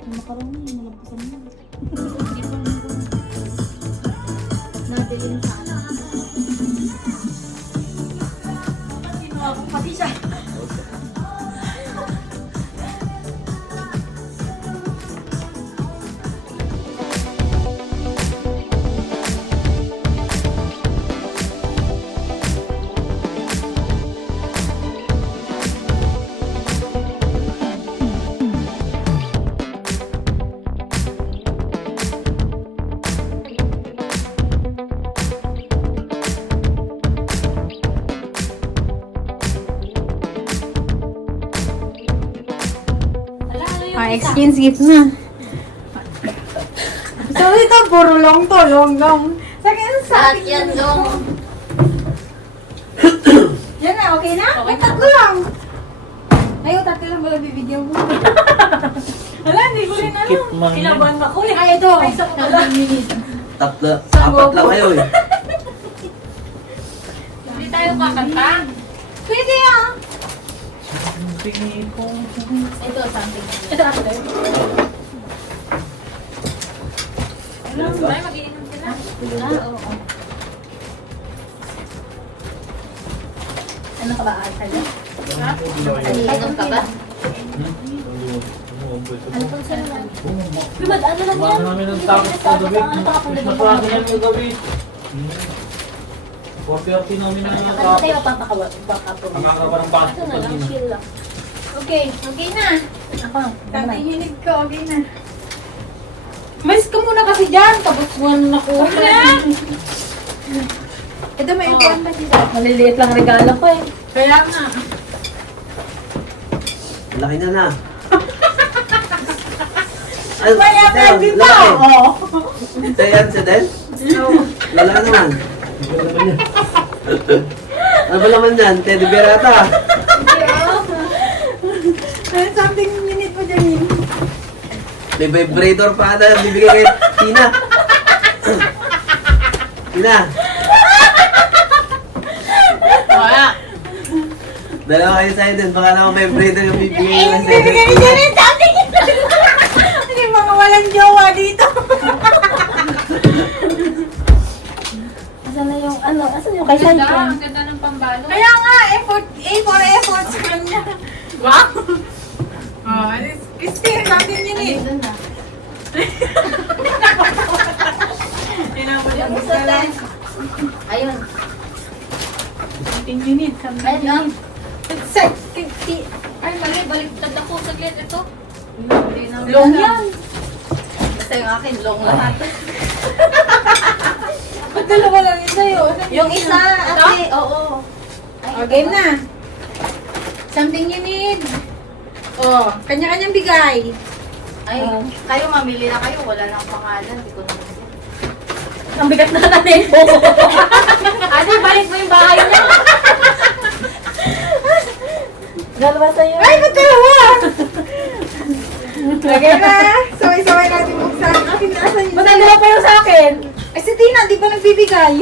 Yung makaroni, nalampasan mo. Hindi pa naman ko. Nabilin sa ano. Kinuha ko pati siya. Exchange gift na. So, ito, puro long to, long. Sa Lahat yan dong. Yan na, okay na? Okay na. Tatlo lang. Ay, tatlo lang pala bibigyan mo. Hala, hindi ko rin alam. Kinabahan ako eh. Ay, ito. Ay, isa ko pala. Tatlo, apat lang kayo eh. Hindi tayo kakanta. Pwede ah. Ito, something. Ito ako tayo. Ay, mag-iinom sila. Oo. Ano ka ba, Alcala? Ha? Mag-iinom ka ba? Ano pang sila? Lumad, ano lang yan? namin ng tapos sa gabi. Naparami yan yung gabi. 4:30 namin na Ano tapos. tayo papakawa? Ang kakaba ng bata. Ito na lang, chill lang. Okay, okay na. Ako, Tatay hinig ko, okay na. Mas ka muna kasi dyan, tapos one na ko. Ito may upuan ba siya? maliliit lang regalo ko eh. Kaya nga. Laki na. Ay, May Del, MLB pa! laki. Oo. Ito yan si Del? Lala naman. Ano ba naman yan? Teddy bear ata. Ano something minute mo dyan yun? May vibrator pa ata. Bibigay kay Tina. Tina. Wala. Dalawa kayo sa'yo din. Baka naman vibrator yung bibigay Eh, nyo sa'yo. bibigyan niyo dyan yung something! Hindi mga walang jowa dito. Asan na yung ano? Asan yung kay Sancho? Ang ganda ng pambalo. Kaya nga, effort, for effort sa kanya. Wow! Oh, Christine, something minute. Doon na. Pinapalabas na lang. Ayun. Something minute, Ayun lang. Ay, mali. Baliktad ako. Saglit ito. Long yan. Basta yung akin, long lahat. Ba't dalawa lang yun sa'yo? Yung isa, ate, oo. Oh, game na. Something you need. Oh, kanya-kanyang bigay. Ay, kayo mamili na kayo. Wala nang pangalan. Hindi ko naman. Ang bigat na natin po. Ate, balik mo yung bahay niya. Dalawa sa'yo. Ay, ba't dalawa? Lagay na. Sabay-sabay natin buksan. Akin na sa Ba't dalawa pa yung sa akin? Ay, si Tina, di ba nagbibigay?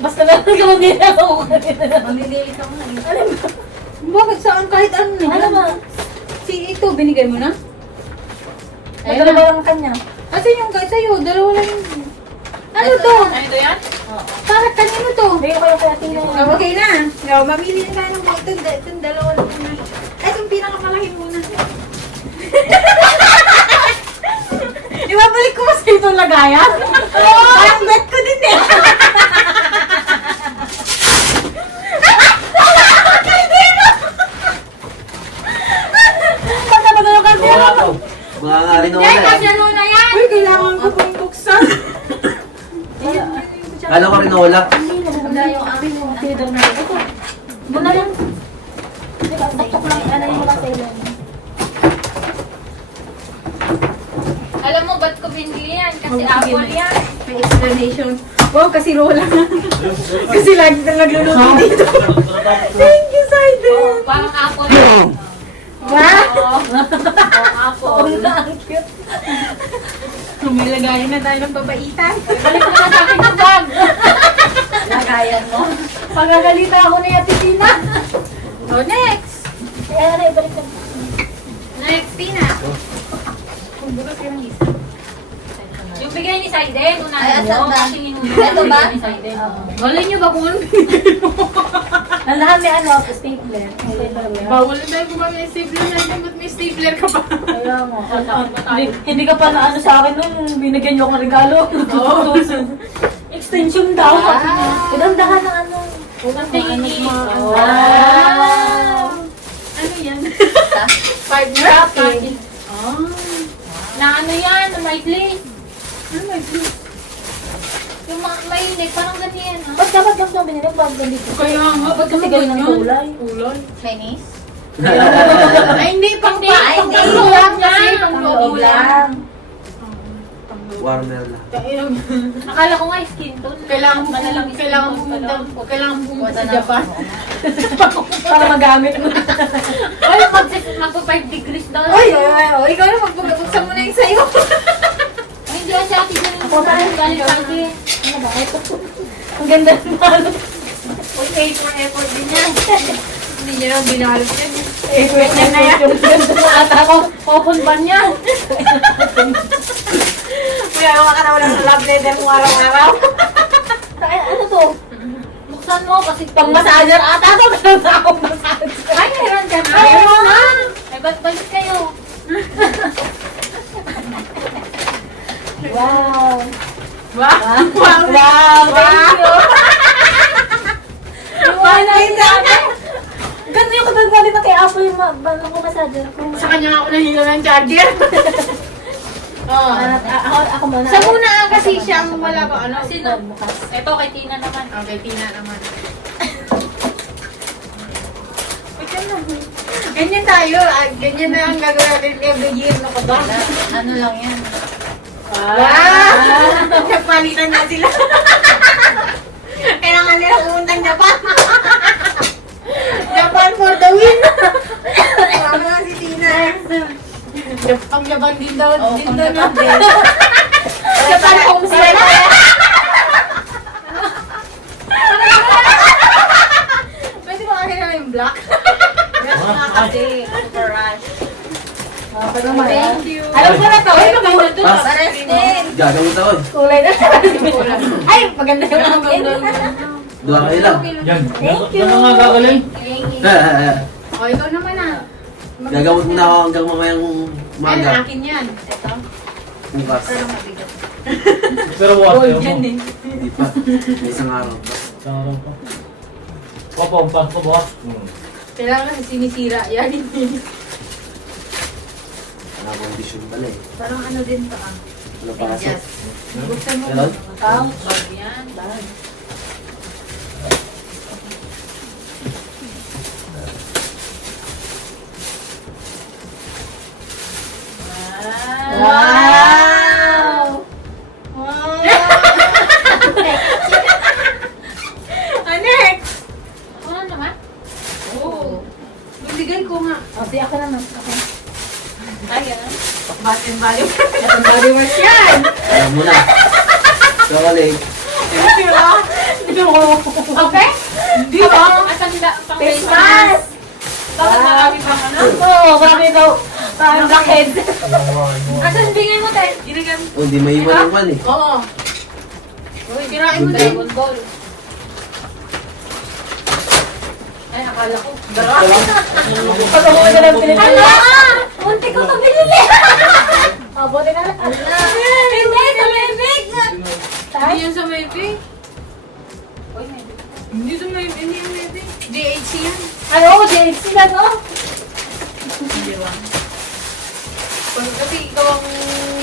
Basta lang ka mamili ako kanina. Mamili ka nga. Ano ba? Bakit saan? Kahit ano na. Ano ba? Si ito, binigay mo na? Ayun na ba lang kanya? Asan yung guys sa'yo? Dalawa lang yung... Ano to? Ano ito yan? Oo. Para kanino to? Bigyan ko yung kaya Tina. Oh, okay na. So, mamili na tayo ng mga itong dalawa lang muna. Ay, itong pinakamalaki muna. Ibabalik ko ba sa itong lagayan? Oo! Parang bet ko din eh. Pagkapadalo ka Oo nga to. Mga nga rin ako Yan, na kasi ano na yan. Uy, kailangan ko pang buksan. Kala ko rin nawala. Wala yung akin yung feeder na ito. Muna lang. Saktok lang. Ano yung wala sa ilan? Alam mo, ba't ko binili yan? Kasi apple yan. May explanation. Wow, kasi rola. Kasi lagi kang nagluluto dito. Thank you, Saiden. Parang apple yan. Wow! Apple. Ang cute. May lagayan na tayo ng babaitan. Balik mo na sa akin yung bag. Lagayan mo. Pagagalita ako na yung Tina. Oh, next! Kaya na ibalik ko. Yung bigay ni Saiden, Ay, unahin asan mo. ba? Kasi inuna Ito ba? ni Saiden. Malay niyo ba kung ano? Ang lahat may ano, stapler. Bawal na tayo kung may stapler natin. Ba't may stapler ka pa? Kaya mo. Hindi ka pa na ano sa akin nung binigyan niyo akong regalo. Oo. Extension daw. Wow. Idamdahan ng ano. Ang tingin ni... Wow. Ano yan? Five wrapping. Na ano yan, na may place. Ano may blue? Yung mainit, parang ganyan. Ha? Ba't dapat lang ito binili pag ganito? Kaya nga, ba't Kasi ganyan ang kulay. Kulay. Chinese? Ay, hindi, pang Hindi, pang pang loob kasi, lang. pang Ang loob loob lang. Warmer lang. Akala ko nga skin tone. Kailangan Malalang pumunta sa Japan. Para magamit mo. Ay, magpa 5 degrees daw. Ikaw na magbuksan mo na yung sa'yo. Ay, hindi kasi ate dyan yung Ako pa rin. galing sa akin. Ano ba? Ito. Ang ganda ng malo. Okay, for effort din yan. Hindi niya lang binalot yan. Wait na yan. Yung ganda ng ata ko. Open ba niya? Kaya ako ka na walang love letter mo araw-araw. Ano to? Buksan mo kasi Pang massager ata to. Meron na akong massager. Ay, meron ka na. Meron na. Ay, balik kayo. Wow. Wow! Wow. Thank you. Wow, ganda yung kadagdagan na kay Apple yung balang ko massager. Sa kanya nga ako nahinga ng charger. Ako muna. Sa muna kasi siyang wala pa ano. Sino? Ito kay Tina naman. Okay, Tina naman. Ganyan tayo. Ganyan na ang gagawin natin every year. No, ka ba? Ano lang yan? Wow! Nagpalitan na sila. Kailangan nila pumunta ng Japan. Japan for the win. Tama na si Tina. Pang Japan din daw. Din daw. Japan homestay. Pwede ba akin na yung black? Kasi, super rush. Thank you. Alam ko na to. Ay, maganda to. Pas. Pares din. Gagamit ako. Kulay na. Ay, maganda yung akin. Dua kayo lang. Yan. Thank you. Yan ang nga gagaling. O, ikaw naman ah. Gagamot muna ako hanggang mamayang Ay, umaga. akin yan. Ito. Bukas. Pero what? Gold yan eh. Hindi pa. May isang araw pa. Sarap pa. Papampas ko ba? Kailangan kasi sinisira yan. Nakakondisyon pala eh. Parang ano din to ah. Ano pa kasi? Yes. Buksan mo. Ganon? Bag yan. Wow! Anek! Ano naman? Oo. Bibigay ko nga. O, di ako naman. Okay. Ay, gano'n. Batin bali. Batin bali wash yan. Alam mo na. Chocolate. Okay? Hindi ba? Asan na? Face mask! Bakit marami pang ano? Oo, marami daw. Parang blackhead. Asan bigay mo tayo? Ginagamit. Oh, hindi may iwan ang pan eh. Oo. Uy, tirain mo din. Dragon Ball. Ay, akala ko. Pag ako na lang pinipili. Munti ko pa binili. Buti na lang. Hindi, sa bebek! Hindi yan sa Maybe. Uy, may Hindi sa Maybe. Hindi yung Maybe. DHC yan. Ay, oo, Jake sila, no? Hindi ba? Kasi ikaw ang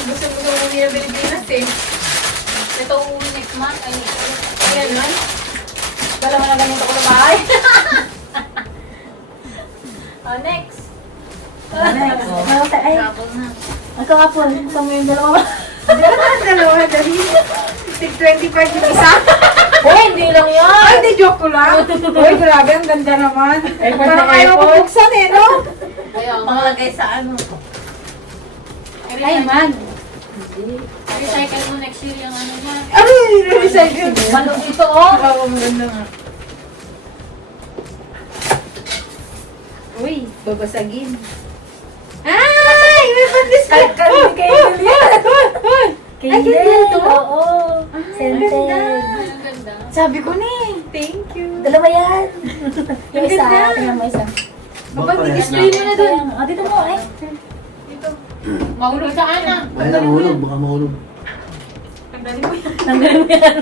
gusto mo nila Pilipinas eh. Ito uuwi next month. Ay, Ayan lang. Dala mo na ganito ko na bahay. next. Next. Ay, Travel na. magkakapon. Saan mo yung dalawa? Dalawa, dali. 625 yung isa. Uy, hindi lang yan. Ay, di joke ko lang. Uy, grabe, ang ganda naman. Parang ayaw ko buksan eh, no? Kaya nga. Pangalagay sa ano. Ay, Ay, man. recycle mo next year yung ano niya. Ay, recycle. Balong ito, oh. Oo, maganda nga. Uy, babasagin. Ay, may Candle to? Ang Oo. ganda. Scented. Ang ganda. Sabi ko na eh. Thank you. Dalawa yan. Yung isa, ganda. tingnan mo isa. Ba't Parehas display mo na dun? Ah, dito mo eh. Dito. Mahulog saan ah? Ay na, mahulog. Baka mahulog. Tanggalin mo yan. Tanggalin mo yan.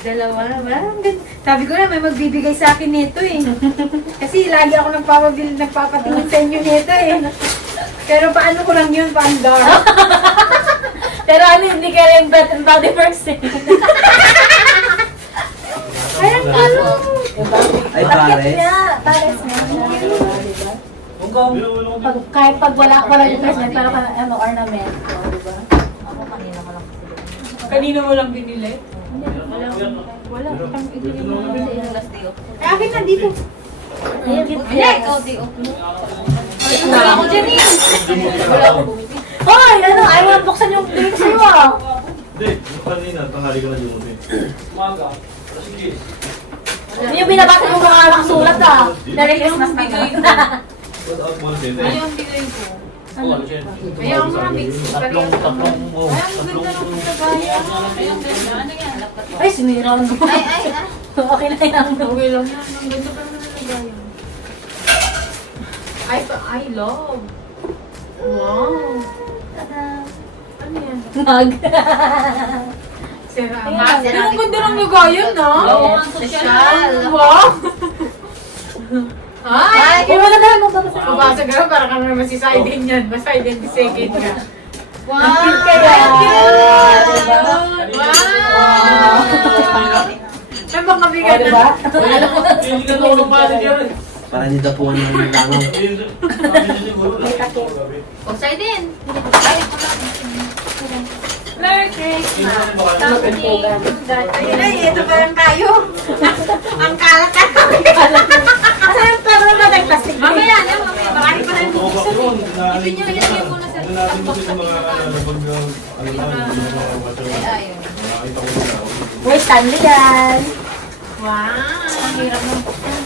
Dalawa na ba? Ang ganda. Sabi ko na may magbibigay sa akin nito eh. Kasi lagi ako nagpapatingin sa inyo nito eh. Pero paano ko lang yun, paandar? Pero ano, hindi ka rin Bath and Body Works eh. Ay, ang ano? Ay, Bakit pares. nga? Pares nga. Diba? Kahit pag walang investment, pero ano, ornament. O, diba? Ako kanina ko lang kasi. Kanino mo lang binili? Wala. Pang ibili mo lang sa yung last day of. Ay, akin nandito. Ayun, gift Hindi, ikaw di oh. Wala ako dyan eh. Wala ako bumili. Hoy! Ano? Ayaw mo buksan yung drink sa'yo ah. Hindi, yung kanina, tanghali ko na dumutin. Umaga. Sige. Hindi yung binabasa yung mga nakasulat ah. Merry Christmas na ka. What out mo na din? Ayun, bigay ko. Oo, siya. Ayaw mo na mix. Tatlong, Ay, ang ganda ng kabayan. Ay, ang ganda. Ano yan? Ay, sumira mo. Ay. Okay na yan. Okay lang yan. Ang ganda pa naman ng bayan. I love. Wow. Ano yan? Mag. Sira. Ayan. Pero ang ganda ng lugayan na. Oo, ang sosyal. Wow. Ay! Kung wala na, magbabasa. Mabasa ka na, parang kami naman si Saiden yan. Basta identity second ka. Wow! Cute kaya. Diba? Wow! May mga bigat O, diba? Hindi ka na ulang pala dyan. Para hindi dapuan ng langaw. May takip. O, sa'yo din. Ay, ako lang. Merry Christmas. Something. Ayun na, ito pa lang tayo. Ang kalat ka. Asa yung pera na nagplastic? Mamaya na, mamaya. Marami pa rin buksan eh. Ito nyo, ilagay mo na sa tambak sa Ay, ayun. Uy, Stanley yan. Wow. Ang hirap ng buksan.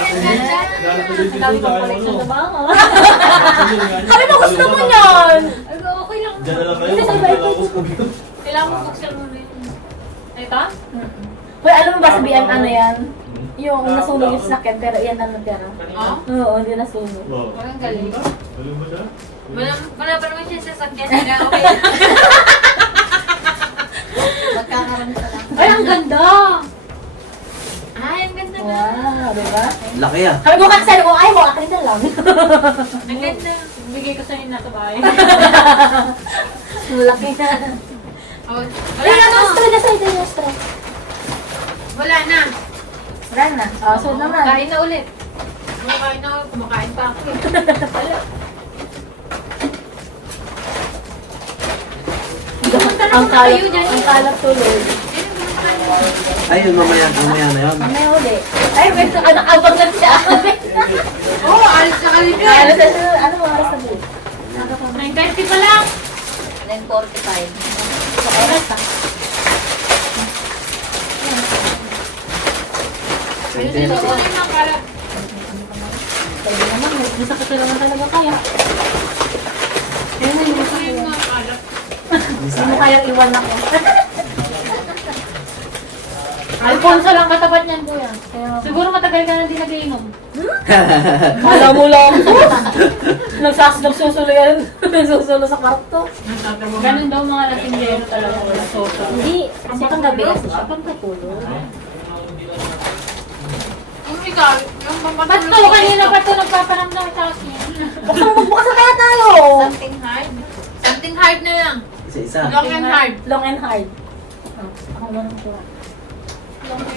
Ang dami pang collection na ba? Kami mo gusto mo yan. Ay, okay lang. Diyan na lang kayo. Hindi, sa iba ito. Kailangan mo buksan mo rin. Ito? Uy, alam mo ba sabihan ano yan? Yung nasunog yung sasakyan, pero yan na natira. Oh? Oo, hindi nasunog. Parang galing. Galing ba siya? Wala pa naman siya sasakyan. Kaya okay. Magkakaroon pa lang. Ay, ang ganda! Ay, ang ganda na. Wow, diba? Laki ah. Sabi ko kasi ko, ay mo, akin na lang. Ang ganda. Bigay ko sa'yo na ito ba? Malaki na. Oh, Ay, ano, straw na sa'yo, yung straw. Wala na. Wala na. Oh, so naman. Kain na ulit. Kumakain na, kumakain pa ako eh. Ang kalap tuloy. Ayun, mamaya na yun. Ano yung uli? Ay, wait, nakabang na siya. Oo, alis na kami Ay, dyan. ano oras na bu? 9:30 pa lang. 9:45. Sa oras pa. Sentence. Ito yung mga kalat. Pwede naman, may sakit na naman talaga kaya. Yan na yung Ito sakit. yung mga kalat. Hindi mo kayang iwan ako. Alfonso lang katapat niyan, kuya. Siguro matagal ka na din nag-iinom. Kala mo lang. Nagsusulo yan. Nagsusulo sa kwarto. Ganun daw mga lasinggero talaga. Soso. Hindi. Kasi pang gabi kasi siya. Pang katulog. Oh my God, yung Ba't to? Kanina pa to nagpaparamdam sa akin. Buksan mo, magbukas na kaya tayo. Something hard? Something hard na lang. Isa-isa. long and hard. Long and hard. Ako lang po.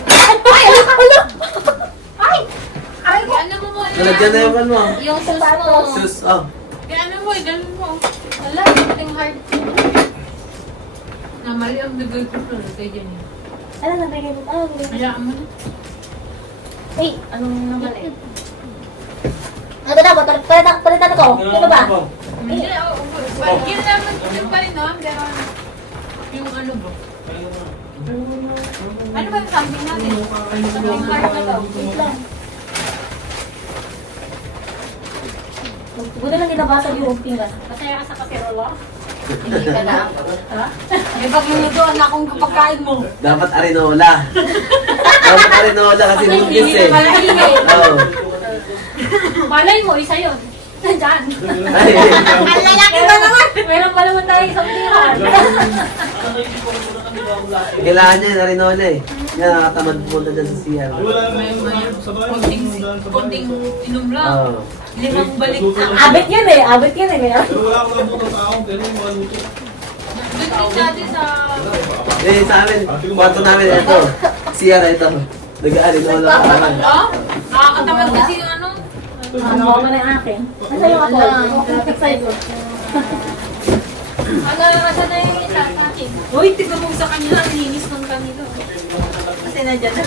Ay! Ay! Ay! Ano mo muna? Nalagyan na yung ano ah. Yung sus mo. Sus, oh. Kaya ano mo, ganun mo. Wala, something hard. Na mali ang bigay ko sa kay Jenny. Ano, nabigay mo? Ah, nabigay mo. Hayaan mo na. Ay, anong namali? Ano na ba? Palitan ko. Sino ba? Hindi, yun naman yun pa rin no? Pero yung ano ba? Ano ba yung something natin? Something card na to. Wait lang. Buti lang kinabasag yung pinggan. Masaya ka sa kapirola? Hindi ka na. May paglulutuan na akong kapagkain mo. Dapat arinola. Dapat arinola kasi lupis eh. Oo. Malay mo, isa yun. Diyan. Ay, Ang lalaki ba naman? Meron pa naman tayo isang tiran. kailangan niya yung arinola eh. Yan, nakakatamad pumunta dyan sa CR. Wala naman sa bahay. Konting inom lang. Oo. Limang balik. Abit yun eh. Abit yun eh. Kaya. Pero wala akong nabutan sa akong, pero yung mga luto. Good natin sa... Eh, sa amin, kwarto namin ito. CR ito. Nag-arinola ka naman. Nakakatamad kasi yung ano. Ano ko man ang akin? Nasa yung ako? Sa'yo. Ano naman siya na yung isa sa akin? Uy, tignan mo sa kanila. Ang linis ng kanila. Kasi nandiyan na.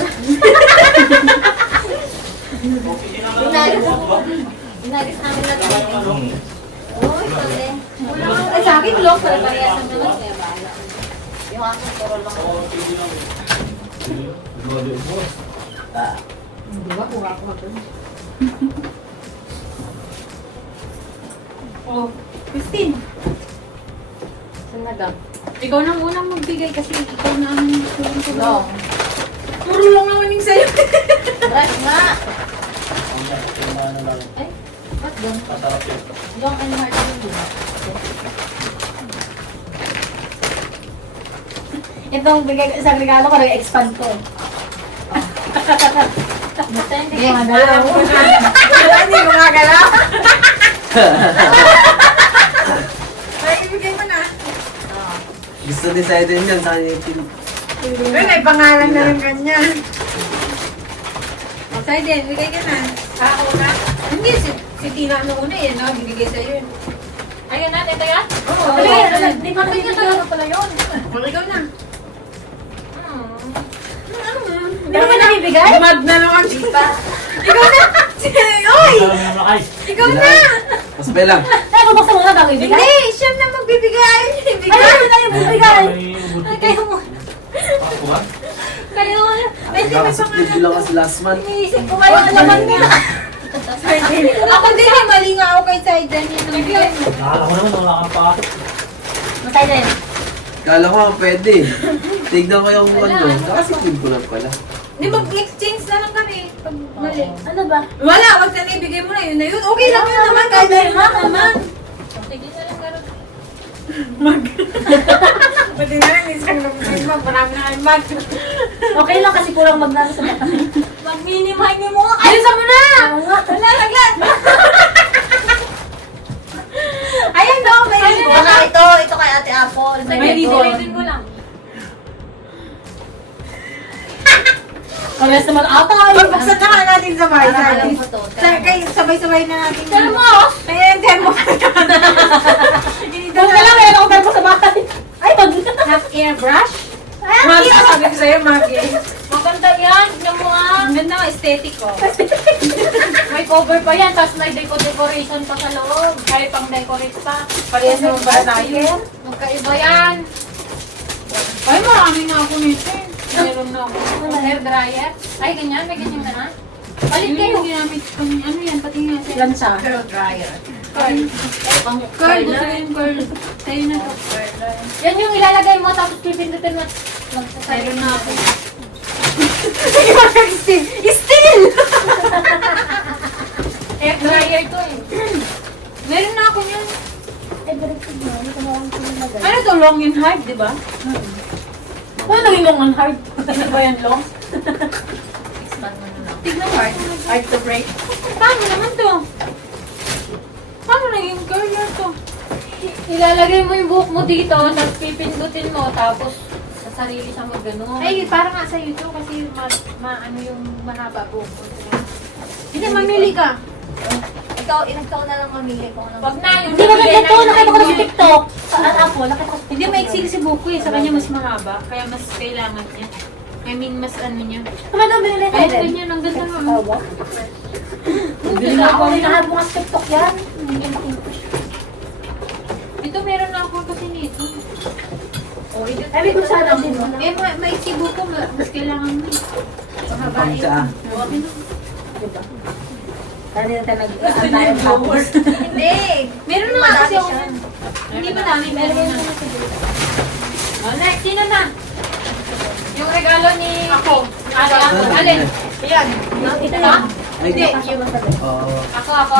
Inalis namin na ito. Uy, sorry. Ay, sa akin, long. Para parehas naman. Kaya bahala. Yung aking turo lang. Di ba? Kuha ko ito. Oh, Christine. Saan na ga? Ikaw na unang magbigay kasi ikaw na ang tulong-tulong. No. Puro lang naman yung sa'yo. Brush nga. Ay, Ba't doon? masarap yun. Yung and heart yun din. Itong bigay ko isang regalo ko, nag-expand ko. Hindi. Wala, hindi gumagalaw. Ay, ibigay mo na. Gusto ni Saiden yan, sa kanya yung Uy, may pangalan na rin kanya. O, Saiden, bigay ka na. Ako na? Hindi, si Tina ano una eh, no? Bibigay sa'yo yun. ayun na, ito yan? Oo, Di ba nabibigyan ko pala yun? ikaw na. Hindi mo nabibigay? Mad na naman siya. Ikaw na! Uy! Ikaw na! Mas lang. Ay, bubuksan mo na bago ibigay? Hindi! Siya na magbibigay! Ay, Ibigay! ano na yung bibigay? Ay, kayo mo. Ako ba? Kayo. Nakakasuplid ko lang kasi last month. Iniisip ko kayo ang laman niya. Ako din eh, mali nga ako kay Saiden yun. Ibigay mo. Nakala ko naman, wala kang pa. Matay din. Kala ko pwede. Tignan ko yung ano. Nakasuplid ko lang pala. Di mag-exchange na lang kami. Pag mali. Ano ba? Wala, wag ka na ibigay mo na yun na yun. Okay lang yun naman, kahit na naman. Sige na lang, Garot. Pati na lang, isang lumigay mo. Marami na kayo mag. Okay lang kasi kulang magnano sa mata. Mag-minimay mo. Ayusan mo na! Oo nga. Wala, agad! Ayan daw, may libo. Baka ito kay Ate Apple. May libo. Pwede mo lang. Kaya naman atay. Pagbuksan na nga natin sa bahay. Parang alam ko to. Sabay-sabay na natin. Tara mo. Ayan, demo. Huwag ka lang, meron akong termo sa bahay. Ay, pag... Half airbrush? Mag, sabi ko sa'yo, Maki. Maganda yan. Tignan mo nga. Ang ganda ng aesthetic ko. May cover pa yan. Tapos may decoration pa sa loob. Kaya pang decorate pa. Parehas naman pala tayo. Magkaiba yan. Ay, marami na ako nito eh. Meron na ako. Hair dryer. Ay, ganyan. May ganyan ka na. Palit Yun kayo. yung ginamit ko. Ano yan? Pati nga sa'yo. Lansa. Curl dryer. Curl. Curl, gusto ko yung curl. Sa'yo na to. Yan yung ilalagay mo. Tapos pipindutin mo. Magsasayo na ako. Still! Hair dryer to eh. Meron na ako yun. Eh, diretso mo. Hindi ko na lang pinilagay. Ano to? Long and hard, di ba? Ano naging long and hard? Ano ba yan, long? Expand mo na lang. Tignan mo. Hard to break. Paano naman to? Paano naging curler to? Ilalagay mo yung buhok mo dito. Tapos pipindutin mo. Tapos sa sarili siya mag-ganon. Ay, para nga sa YouTube kasi ano yung mahaba buhok mo. Hindi, mamili ka. Ikaw na lang mamili ko. Wag na yung Hindi ba ganito? Nakita ko na sa TikTok. Sa Apple, nakita ko sa TikTok. Hindi, maiksi kasi buhok ko eh. Sa kanya mas mahaba. Kaya mas kailangan niya. I mean, mas ano niya. Ano daw binili Ay, tayo din? ganyan. Ang ganda nga. Tawa? Bili na ako. Hinahanap mo nga sa TikTok yan. Hindi makita. Ito, meron na ako kasi nito. Sabi ko sana din. Eh, may sibo ko, mas kailangan mo. Pangsa. Diba? Tadi na tayo nag-antayan tapos. Hindi. Meron na nga kasi ako. Hindi ba namin meron na? Oh, next, sino na? Yung regalo ni... Ako. Alin? Ayan. Ito na. Hindi. Oo. Ako.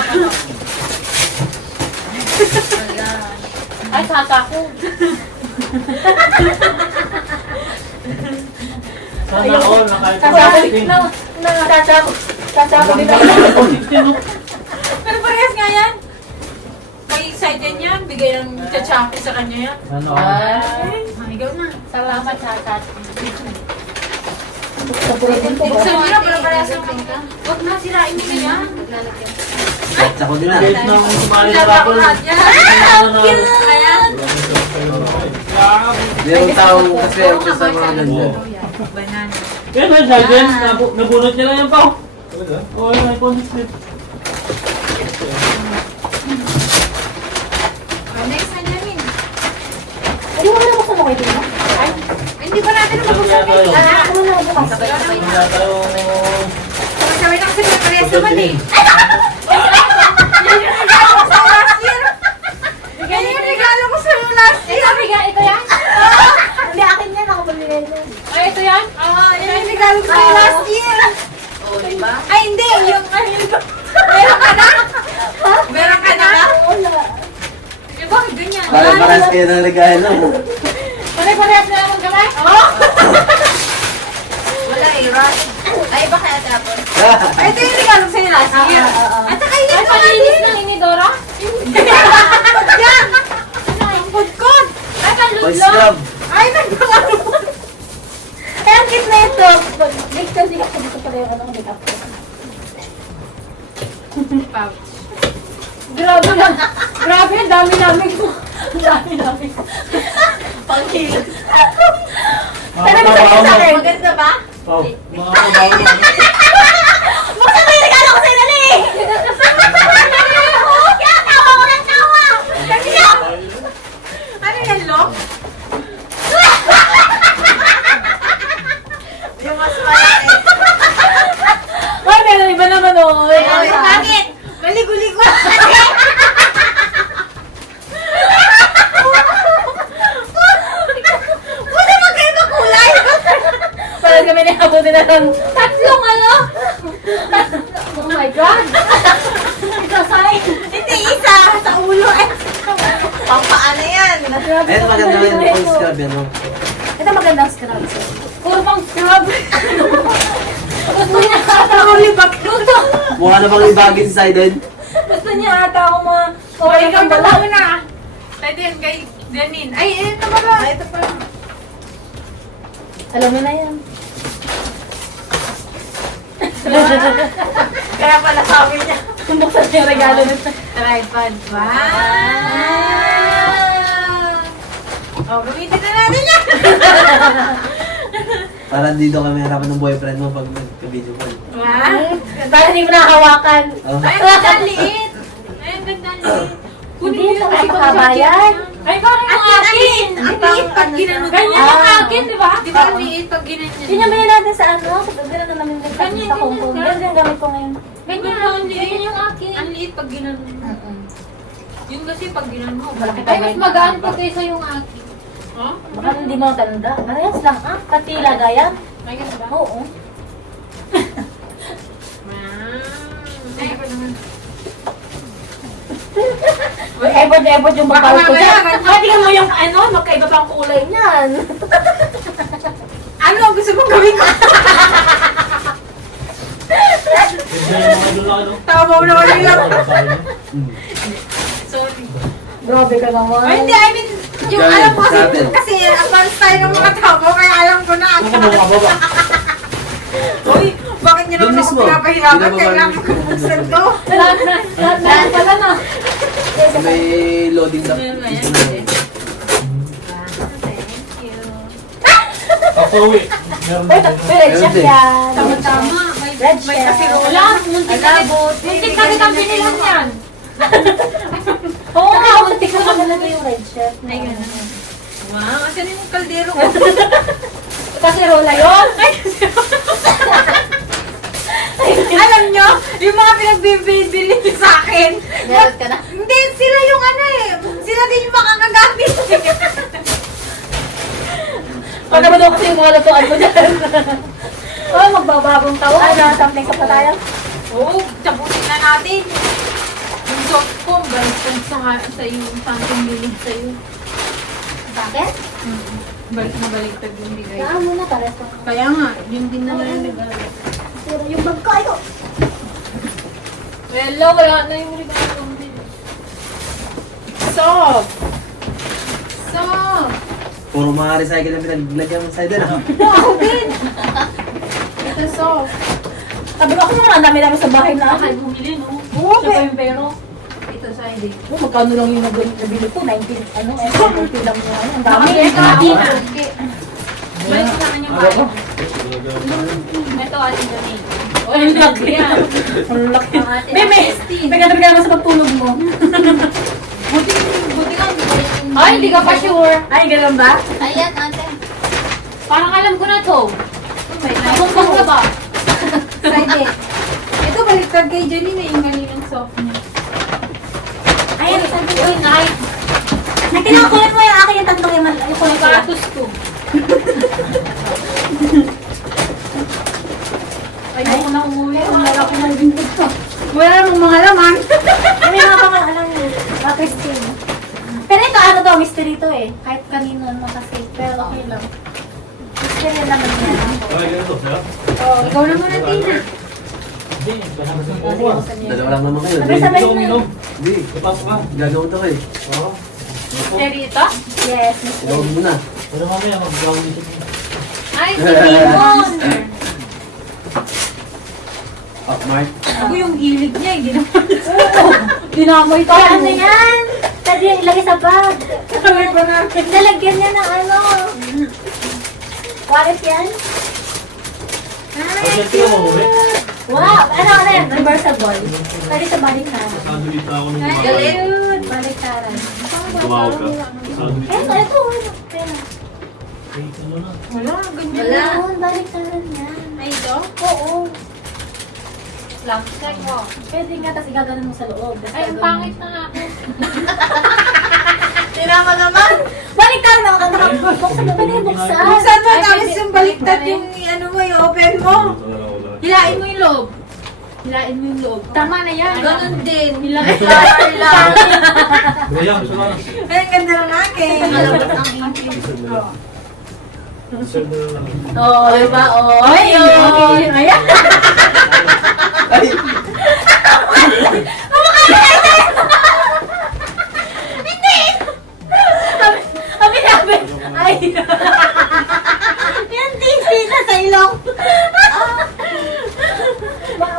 Ay, sasa ko. Sana all, nakalit Sasama din ako. Pero parehas nga yan. May excited yan. Bigay ng tsatsaki sa kanya yan. Sana all. Ikaw na. Salamat sa atat. Buksan mo na, para parehas ang ka. Huwag na, sirain mo na yan. At ako din na. Guys, nang sumali sa Wala pa ako raffle. lahat yan. Ayan. Merong taong kasi siya sa mga nandyan. Banana. Kaya ba, Jalden? Nabunot niya lang yan pa. Talaga? Oo, yung iPhone 6. Next na namin. Hindi mo na buksan mo kayo dito. Hindi pa natin mabuksan Ano eh. yata Ako na bukas. Ano yata yung... Sabay na kasi may parehas naman eh. Yan yung regalo ko sa'yo last year. Ito yan? Hindi, akin yan. Ako paligay na. Ay, ito yan? Yan yung regalo ko sa'yo last year. Oo, di ba? Ay, hindi. Yung meron ka na? Meron ka na? Wala. Eh, bakit ganyan? Para-paras kayo ng regalo. Pare-parehas na naman kamay? Wala eh, Ross. Ay, iba kaya tapos. Ay, ito yung regalo ko sa'yo last year. At saka yun pa Palinis ng inidora? yan. Ang food. Ay, Boy kaludlo. scrub. Ay, nagpangalo. Kaya ang cute na ito. Next time, di ako dito pala yung ano, makeup ko. Grabe na. Grabe, dami namin ko. Dami namin ko. Pangkilo. Sana mo sa akin. Maganda ba? Pao, mga kabaw mo. Buksan mo yung regalo ko sa'yo, dali! Kaya tawa ko ng tawa! Ano yan, Lok? Yung mas malaki. Ay, meron iba naman oh. Ay, bakit? Maligo-ligo. Buti magkaiba kulay. Parang kami nihabutin na lang. Tatlong ano? Oh my God. Ito, Sai. Hindi, isa. Sa ulo. Pampaano yan? Ayun, maganda rin yung boy scrub yan. oh. Ito magandang scrub. Puro pang scrub. Gusto niya ata ako Mukha na bang ibagin sa side Gusto niya ata ako mga... Oh, ikaw na muna. Pwede yan kay Janine. Ay, ito ba ba? Ito pa. Alam mo na yan. Kaya pala sabi niya. Buksan niya yung regalo nito. Tripod. Wow! Oh, gamitin na natin yan. Para dito kami harapan ng boyfriend mo pag nagka-video call. Wow! Parang hindi mo nakahawakan. Oh. Ay, ang ganda ang liit. Ay, ang ganda ang liit. Hindi, sa kabayan. Ay, parang yung akin. Ang liit pag ginano. Ganyan yung akin, di ba? Di ba ang liit pag ginanyan? Yun yung bilhin natin sa ano, ganun na namin nagkakita sa Hong Kong. Yan yung gamit ko ngayon. Ganyan lang ang liit. Ganyan yung akin. Ang liit pag ginano. Yung kasi pag ginano. Malaki Ay, mas magaan pa kaysa yung akin. Huh? Baka hindi mo tanda. Parehas lang ah. Katila gaya. Ay, ganun ba? Oo. Ay, ako naman. Ebot yung Baka bakal ko mamaya, dyan. ganyan. Ah, tingnan mo yung ano, magkaiba pang kulay niyan. Ano ang gusto mong gawin ko? Ganda yung mga doon ano. Tama mo naman lang. Mm. Sorry. Grabe ka naman. Ay, hindi, I mean, yung Guys, alam ko kasi, sabi. kasi advance tayo ng mga tao, kaya alam ko na. Ano ka mga baba? Uy, bakit niyo Doon naman ako mismo. pinapahirapan? Pinababa Kailangan mismo. ko buksan to. Lahat pala na. May loading na. Dito na. Papauwi. Meron Uy, din. red chef yan. Tama, may Red may chef. kasirola. Muntik na kitang binilang yan. Oo, muntik ko na talaga yung red chef. Ay, ganun. Wow, asan yung kaldero ko? Kaserola yun. Alam nyo, yung mga pinagbibili niyo sa akin. Meron ka na. Hindi, sila yung ano eh. Sila din yung makakagamit. Pag naman daw kasi yung mga lutuan mo dyan. Oh, magbabagong taon. Ano, something sa patayan? Oo, tapusin na natin. Yung soft foam, balik sa iyo, yung something bilhin sa iyo. Bakit? Balik na baliktad yung bigay. Saan mo na pares ko. Kaya nga, yun din na lang regalo. Pero yung bag ko, ayo. Hello, wala na yung regalo mo din. Soft! Soft! Puro mga recycle na pinaglagyan mo sa doon. Ako din! Ito soft. Sabi ko, ako mga ang dami-dami sa bahay na. Ay, bumili, no? Oo, Siya pa yung pero. Ito sa hindi. Oh, magkano lang yung nabili ko? 19, ano, 40 lang yung ano. Ang dami. Hindi na. Balik sa kanya Ano ba? Ito, ating gamit. Oh, ang laki yan. Ang laki. May ganda naman sa pagtulog mo. Buti nga, Ay, hindi ka pa sure. Ay, ganun ba? Ayan, ate. Parang alam ko na to. Nakumpang na ba? Friday. Ito, baliktad kay Janine, yung mali ng soft niya. Ayan, sabi ko. Uy, night. Ay, kinakulit mo yung akin yung tatlong yung kulit ko. Nagkatos ko. Ay, ako na umuwi. Ang lalaki ng bintog ko. Wala namang mga laman. May mga pangalan, alam mo, Christine. Pero ito, ano to, mystery to eh. Kahit kanino naman kasi. Pero okay lang. Mystery naman yan. Ay, ganito, sir. Oh, ikaw naman ang Tina. Hindi, basta sa Kasi po. ako sa niya. Dalawa lang naman kayo. Sabay-sabay Gusto ko na. minom. Hindi. Ipasok ka. Gagawin to kayo. Oo. Serita? Yes, mystery. Gawin mo na. Pero mamaya mag-gawin dito. Ay, si Timon. Up, Mark. Ako yung gilid niya, hindi naman. Dinamoy ko. Ay, ano yan? Pwede yung ilagay sa bag. Kami pa natin. Nalagyan niya ng ano. What is yan? Pag ito mo, Wow! Ano yan? Reversible. Pwede sa baliktaran. Sadulit na ako nung Ay, umaga. galing. Baliktaran. Tumawag ka. Sadulit. Eh, ito. Pera. ano na. Wala, ganyan. Wala. Ayun, baliktaran yan. Ay, ito? Oo. Lapsay mo. Pwede nga, tapos igaganon mo sa loob. Ay, ang pangit na nga ako. Tira ka naman. Baliktaran na ka nakabuksan mo. Pwede buksan. Buksan mo, tapos yung baliktad yung ano mo, yung open mo. Hilain mo yung loob. Hilain mo yung loob. Tama na yan. Ganon din. Hilain lang. Ayan, gusto ka na. Ay, ang ganda ng akin. Malabot ang English. Serve na lang. Oo, diba? Oo. Ayun. Ayan. Ay! Abi. Ay. Yan, DC na sa ilong.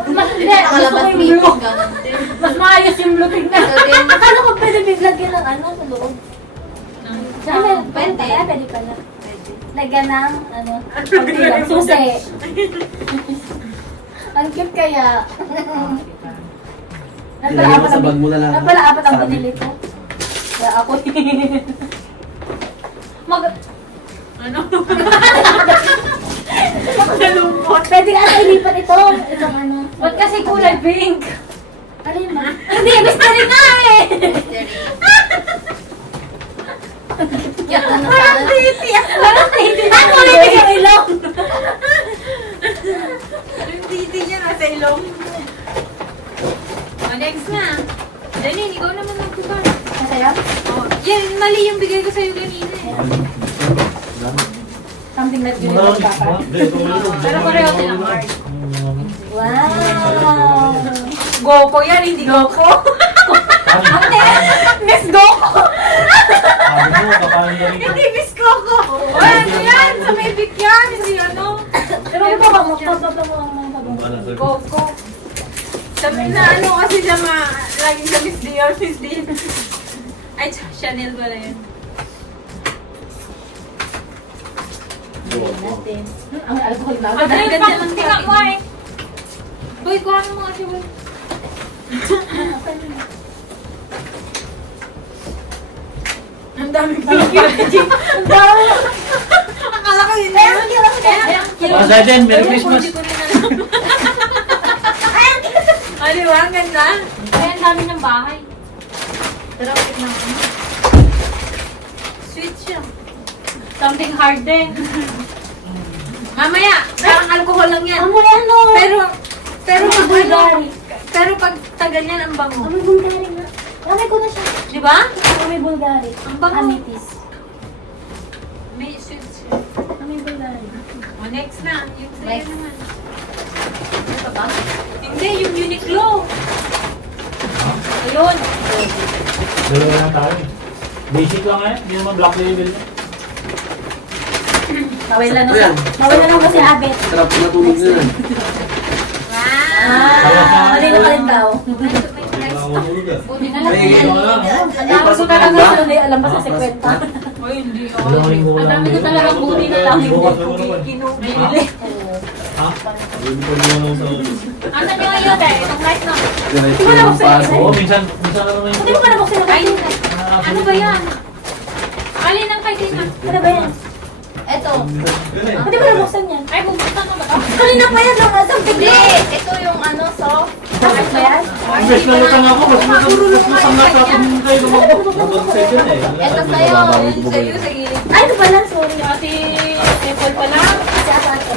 Mas hindi. Nakalabas Gusto ko yung meeting, blue. ganon din. Mas maayos yung blue tingnan. Ito din. Akala ko pwede biglagyan ng ano sa loob. Pwede. Pwede pala. Lagyan ng ano, konti lang, susi. Ang cute kaya. Ilagay mo sa bag mo na lang. Napala apat ang Sabi. binili ko. Kaya ako Ano? Nalungkot. Pwede ka sa ilipat ito. Itong ano. Ba't kasi kulay pink? Ano yun ba? Hindi, mystery nga eh! Yan, ano Parang pa? titi. Parang titi. Ang kulit yung ilong. Yung titi niya nasa ilong. Oh, next na. Janine, ikaw naman magkubar. Masaya? Oh, yan, mali yung bigay ko sa'yo kanina eh. Something that you Marami. need papa. Hindi, ito meron. Pero pareho sila, Mark. Wow! Goko yan, hindi Goko. Ate! Miss Goko! Sabi mo, kakain ka rin. Hindi Miss Coco. Oh, ano yan? Sa may big yan, hindi ano. Pero ano pa ba mo? Pababa mo ang mga pababa. Ano, sir? Coco. Sabi na ano kasi siya lagi sa Miss Dior, Miss Dior. Ay, Chanel pala yan. Natin. Ang alcohol na. Ano yung Ganda ng pang mo eh? Boy, kuha mo mga siya, boy. Ang dami packaging. Ang dami. Akala ko yun. Mga Jen, Merry Christmas. Ano ba? Ang ganda. Ay, ang dami ng bahay. Pero tignan ko. Sweet siya. Something hard din. Mamaya, parang alcohol lang yan. Ang muli ano? Pero pag ano, Bulgari. pero pag tagal yan, ang bango. Amoy Bulgari nga. Amoy ko na siya. Di ba? Amoy Bulgari. Ang bango. Amethyst. May sweet siya. Amoy Bulgari. O, next na. Yung sa'yo Next. naman. Ito ba? Hindi, yung Uniqlo. Ayun. Dalawa lang tayo eh. Basic lang eh. Hindi naman black label na. Nawalan na Ito yan. Nawalan na kasi abet. Sarap na tulog na yan. Ah, kanina ka rin daw. Wala akong tulog ah. Buti na lang. Ay, Ay, ito na lang. Ang dami ko talaga sa hindi alam ba sa sekwenta. Ay, hindi. Dalawang linggo ko Ang lang. dami ko talagang buti na lang. Bukas na naman. Kinubili. Ha? Hindi ko naman ako sa ulo. Ano nyo ngayon eh? Itong light na. Diretso yung paso. Oo, minsan na naman Hindi mo ka nabuksan na kayo. Ano ba yan? Alin ang kay Tina? Ano ba yan? Ito. Hindi mo nabuksan yan. Ay, bubuksan na ba ito? Kanina pa yan lang. Asang Hindi, bigla. ito yung ano, soft. Bakit ba yan? Best na utang ako. Mas masangat sa akin kayo lumabok. Nag-side yan eh. Ito sa'yo. Yun sa'yo sa gilid. Ay, ito pala. Sorry. Ate Apple pala. Kasi ako ate ko.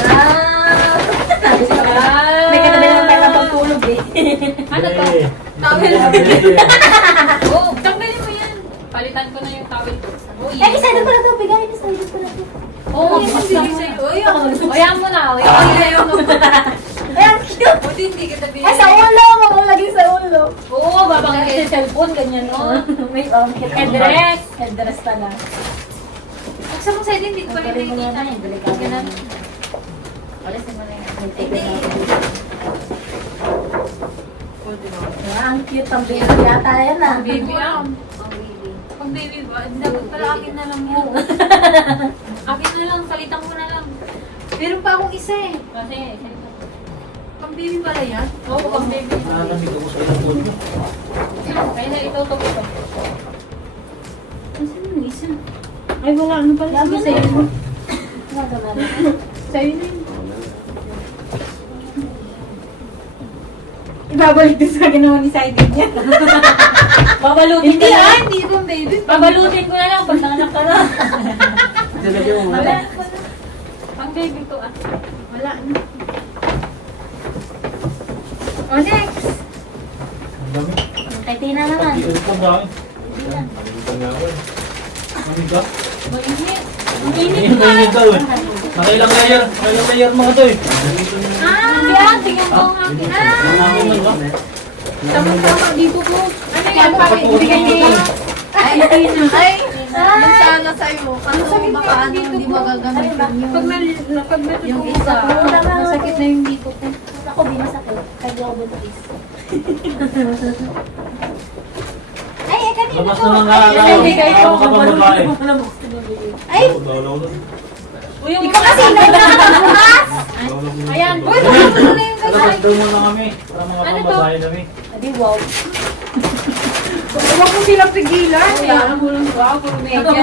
Wow! May katabi lang tayo na pagtulog eh. Ano to? Towel. Oo, tanggalin mo yan. Palitan ko na yung towel ko. Eh, decided pala to. Bigay, decided pala to. Oo, Yung bibig sa'yo. Ay, ako. Ayan mo na. Ay, Ayan. ayaw. Ay, ang cute! Buti hindi kita binili. Ay, sa ulo! Mamalagay sa ulo. Oo, babangit sa cellphone. Ganyan no. May Headdress. Headdress pala. Buksan mo sa'yo, hindi ko pa rin Galing mo nakikita. naman eh. Delikado Ganun. naman. Alisin mo na yan. Take it out. Oh, diba? Ah, ang cute ang baby yata yan ah. Baby, ah. Ang baby. Pag baby ba, dapat pala akin na lang yan. Akin na lang, palitan ko na lang. Meron pa akong isa eh. Kasi, Pang baby pala yan. oo, pang baby. Nandito ko sa ilang tulog. Kaya na ito, ito. Saan yung isa? Ay, wala. Ano pala? Lagi Sige, sa'yo. sa'yo. Wala naman. Sa'yo na yun. Ibabalik din sa ginawa ni Saidi niya. Babalutin Hindi ko na. hindi pang baby. Babalutin ko na lang pag nanganak ka na. Nilagyan mo Wala. muna. Pang baby ko ah. Wala. O, next. Ang dami. Kay Tina naman. Hindi ulit ang dami. Nakalimutan nga ako eh. Ang ito. Mainit. Ang init Ayun, pa. mainit daw eh. Nakailang layer mga to eh. Hindi ah, tingnan ko ang akin. Nangangaw na ba? Tama-tama dito ko. Ano yan? Ibigay niyo. Ay, yung sana sa'yo. Ano baka ano, hindi magagamitin yun. Pag natutuwa Yung isa. masakit na yung dito ko. Ako, di masakit. Kaya di ako buntis. Ay, kanina Labas to. na lang nga. Ay, bigay ko. Ako ka bang babae? Ay, Bawal ako na. Uy, yung ikaw kasi hindi na nakakabukas. Bawal ako na. Ayan. Uy, bakit mo na yung Labas daw muna kami. Para mga Ano to? pambabae kami. Adi, wow. Huwag mo silang pigilan. Kaya mo lang ba? Puro media. Baka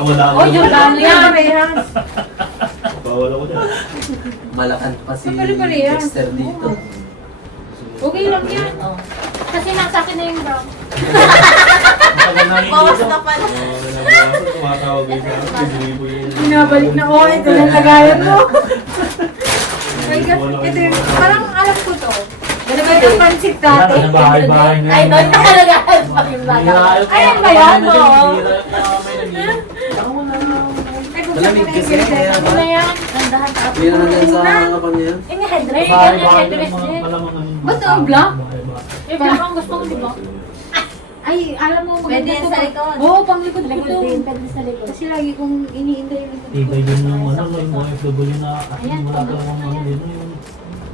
wala ako. Oh, yung dami yan. Bawal ako dyan. Malakan pa si Pali-pali yan. Dexter dito. Okay lang yan. Kasi nasa akin na yung brown. Matagal na rin Bawas dito. na pala. Tumatawag din sa akin. Binibo yun. Binabalik na ko. Ito lang lagayan mo. Ay, ito yung, parang alam ko to. Ganun yung pansit Wala dati. na bahay-bahay ngayon. Ay, doon na talaga. Yung bata. Ayan ba yan? Oo. Malamig kasi. Kaya Ano ba? na yan? Gandahan ka. Hindi naman yan sa harapan niya. Eh, may headdress. Ay, ganyan headdress din. Ba't ang black? Eh, black ang gusto ko, di ba? Ay, alam mo, Pwede maganda yan to. sa likod. Oo, pang likod ko Likod to. din, pwede sa likod. Kasi lagi kong iniintay yung likod ko. Tibay din yung ano, yung mga FW na Ayan, wala daw ang ano din.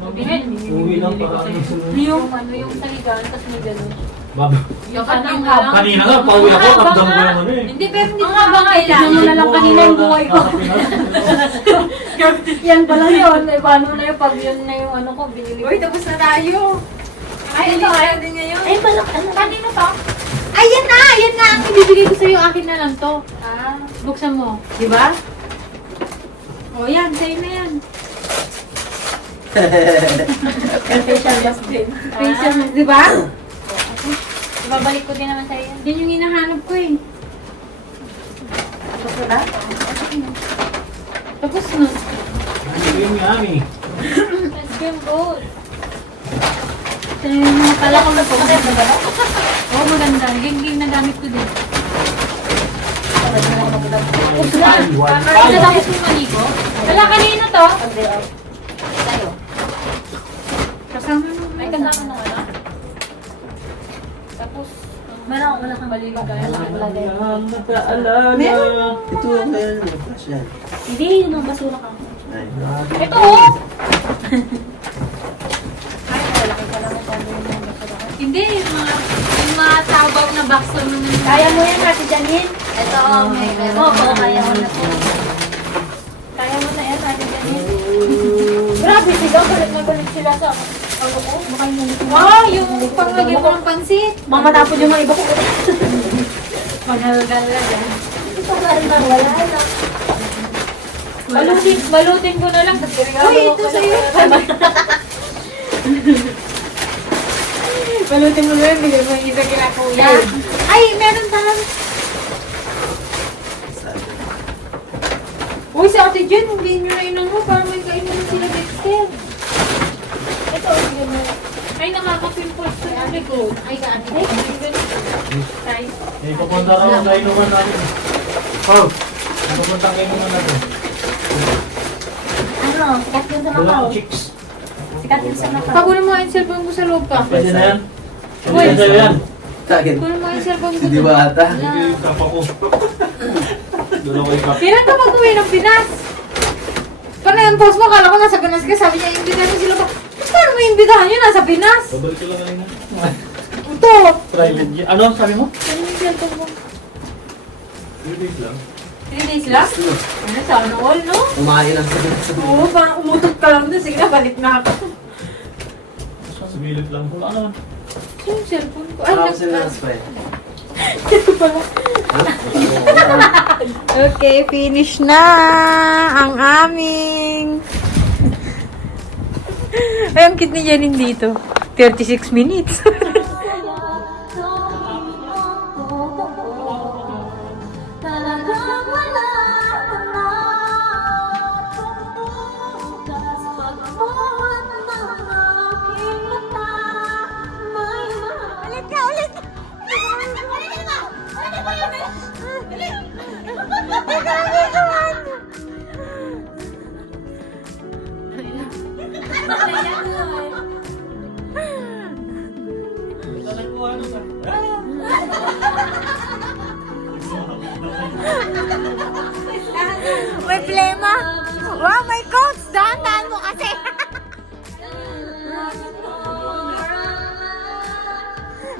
Uwi lang para ano sunod. Yung ano, yung saligan, tapos may gano'n. Baba. Yung kanang lang. Kanina nga, pauwi ako, nakdam ko yung ano eh. Hindi, pero hindi Ang haba nga, tignan mo na lang kanina yung buhay ko. Yan pala yun. Eh, paano na yung pag yun na yung ano ko, binili ko. Uy, tapos na tayo. Ay, ito ay. din ngayon. Ay, balak ano? Kanino to? Ayan na! Ayan na! Ang ibibigay ko sa'yo, akin na lang to. Ah, Buksan mo. di ba? O yan, sa'yo na yan. Facial mask din. Facial mask, di ba? Ibabalik ko din naman sa'yo. Yan yung hinahanap ko eh. Tapos na ba? Tapos na. Ano yung yummy? Let's go, gold. Ito yung mga pala ko na po. Oo, maganda. Ging na gamit ko din. Tapos yung maligo. Wala, kanina to. Sa'yo. Kasama mo. May kasama ng ano. Tapos, Wala kang maligo kaya nakalagay. Meron. Ito ang kaya naman. Flash yan. Hindi, yun ang basura ka. Ay. ito oh! Hindi, yung mga tabaw na box naman na Kaya mo yan, Ate Janine. Ito, may Oo, kaya mo na po. Kaya mo na yan, Ate Janine. Grabe, sigaw. Balik sila sa ano ko. Mukhang yung Wow, yung panglagay mo ng pansit. mga matapon yung mga iba ko. Maghalgal lang yan. Ito parang nang wala na. Balutin ko na lang. Uy, ito sa'yo. Balutin mo na yun, bigay mo yung isa kila kuya. Ay, meron talang. Uy, sa Ate Jen, hindi nyo na inang mo para may kainan sila Dexter. Ito, bigyan mo. Ay, nakaka-pimples ko yung likod. Ay, gaano. Ay, Eh, papunta ka lang sa inuman natin. Oh! Papunta ka inuman natin. Ano, sikat yun sa Walang Macau. chicks. Sikat yun sa Macau. Pakunin mo nga yung cellphone ko sa loob pa. Pwede na yan. Uy. Pwede na yan. Kagin. Kunin mo nga yung cellphone ko. Si Diwata. Hindi yung kapa ko. Doon ako yung kapa. Kailan ka mag-uwi ng Pinas? Paano yung post mo? Kala ko nasa Pinas ka. Sabi niya, imbitahan niyo sila pa. Paano mo imbitahan niyo? Nasa Pinas? Babalik ko lang kanina. Ito. Private jet. Ano sabi mo? Ano yung cellphone mo? 3 days lang. 3 days lang? Ano, sana all, no? Kumain lang sa Oo, parang umutot ka lang doon. Sige na, balik na ako. Sumilip lang. Wala naman. Ito yung cellphone ko. Ay, Parang sila ng spray. ito pala. Okay, finish na ang aming... Ay, ang cute ni Janine dito. 36 minutes. May plema. Wow, may coats. Dahan-dahan mo kasi.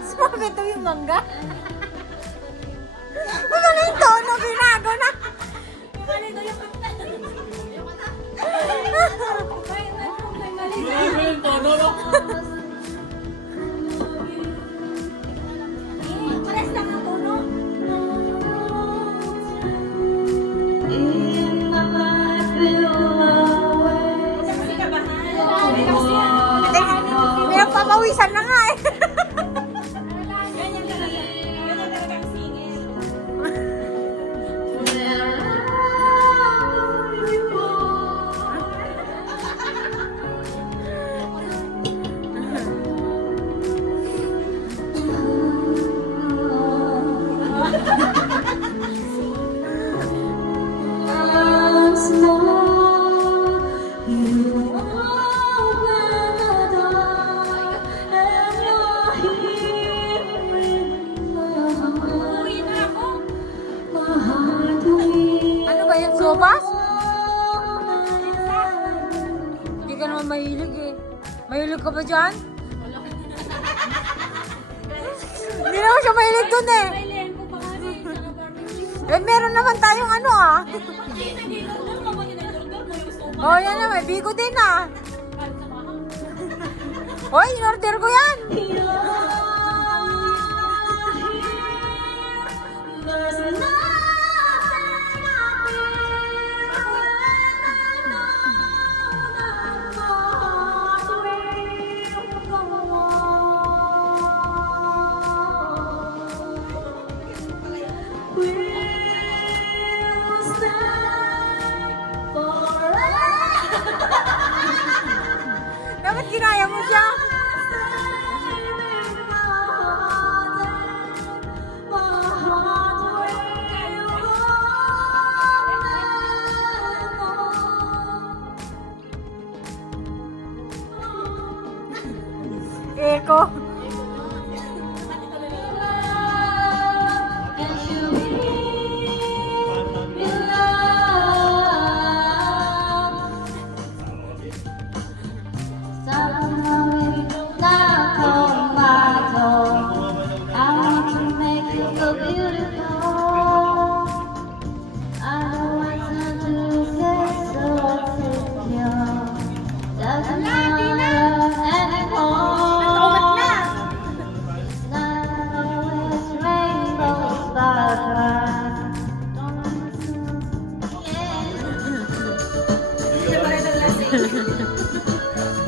Sumami ito yung mangga. Ano na yung tono? Binago na. Pares lang ang tono. Pinagpapawisan na nga eh. Ano ba yan, sopas? Hindi ka naman mahilig eh. Mahilig ka ba dyan? Hindi naman siya mahilig dun eh. Eh, meron naman tayong ano ah. Oh, yan naman. Bigo din ah. Hoy, in-order ko yan! Dapat kinaya mo siya. Eko.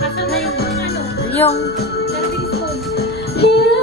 Asan na yung ano? Yung... Serving spoon.